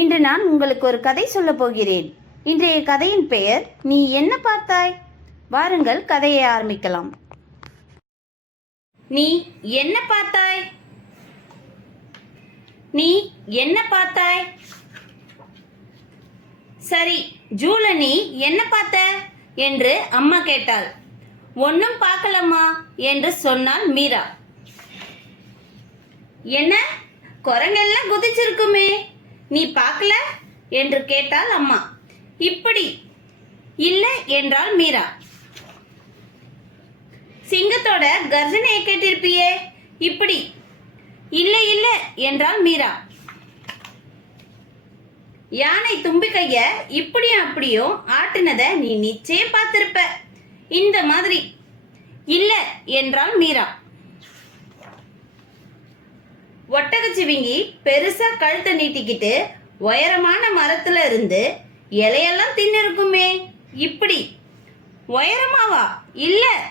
இன்று நான் உங்களுக்கு ஒரு கதை சொல்லப் போகிறேன். இன்றைய கதையின் பெயர் நீ என்ன பார்த்தாய்? வாருங்கள் கதையை ஆரம்பிக்கலாம். நீ என்ன பார்த்தாய்? நீ என்ன பார்த்தாய்? சரி ஜூல நீ என்ன பார்த்த? என்று அம்மா கேட்டாள். ஒன்னும் பார்க்கலம்மா என்று சொன்னாள் மீரா. என்ன? குரங்கெல்லாம் குதிச்சிருக்குமே நீ பார்க்கல? என்று கேட்டாள் அம்மா. இப்படி இல்லை என்றாள் மீரா. சிங்கத்தோட கர்ஜனையை கேட்டிருப்பியே? இப்படி இல்லை இல்லை என்றாள் மீரா. யானை தும்பிக்கைய இப்படியும் அப்படியும் ஆட்டினத நீ நிச்சயம் பார்த்திருப்ப. இந்த மாதிரி இல்ல என்றாள் மீரா. ஒட்டகச்சிவிங்கி பெருசா கழுத்தை நீட்டிக்கிட்டு உயரமான மரத்துல இருந்து இலையெல்லாம் தின்னிருக்குமே. இப்படி. உயரமாவா? இல்ல.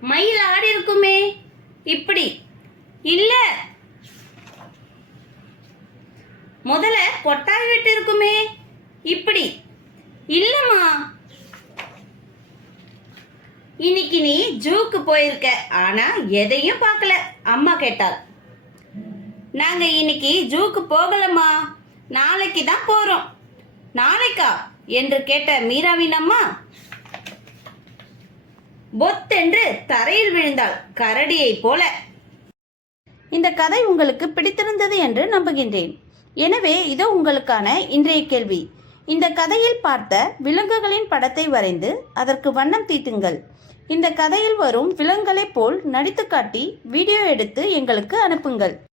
மயில் ஆடி இருக்குமே. இப்படி. இல்ல. முதல்ல கொட்டாய் விட்டு இருக்குமே இப்படி. இல்லம்மா. இன்னைக்கு நீ ஜூக்கு போயிருக்க. ஆனா எதையும் பார்க்கல. அம்மா கேட்டாள். நாங்க இன்னைக்கு ஜூக்கு போகலம்மா. நாளைக்கு தான் போறோம். நாளைக்கா? என்று கேட்ட மீராவின் அம்மா. பொத்தென்று தரையில் விழுந்தாள். கரடியைப் போல. இந்த கதை உங்களுக்கு பிடித்திருந்தது என்று நம்புகின்றேன். எனவே இதோ உங்களுக்கான இன்றைய கேள்வி. இந்த கதையில் பார்த்த விலங்குகளின் படத்தை வரைந்து அதற்கு வண்ணம் தீட்டுங்கள். இந்த கதையில் வரும் விலங்குகளைப் போல் நடித்து காட்டி வீடியோ எடுத்து எங்களுக்கு அனுப்புங்கள்.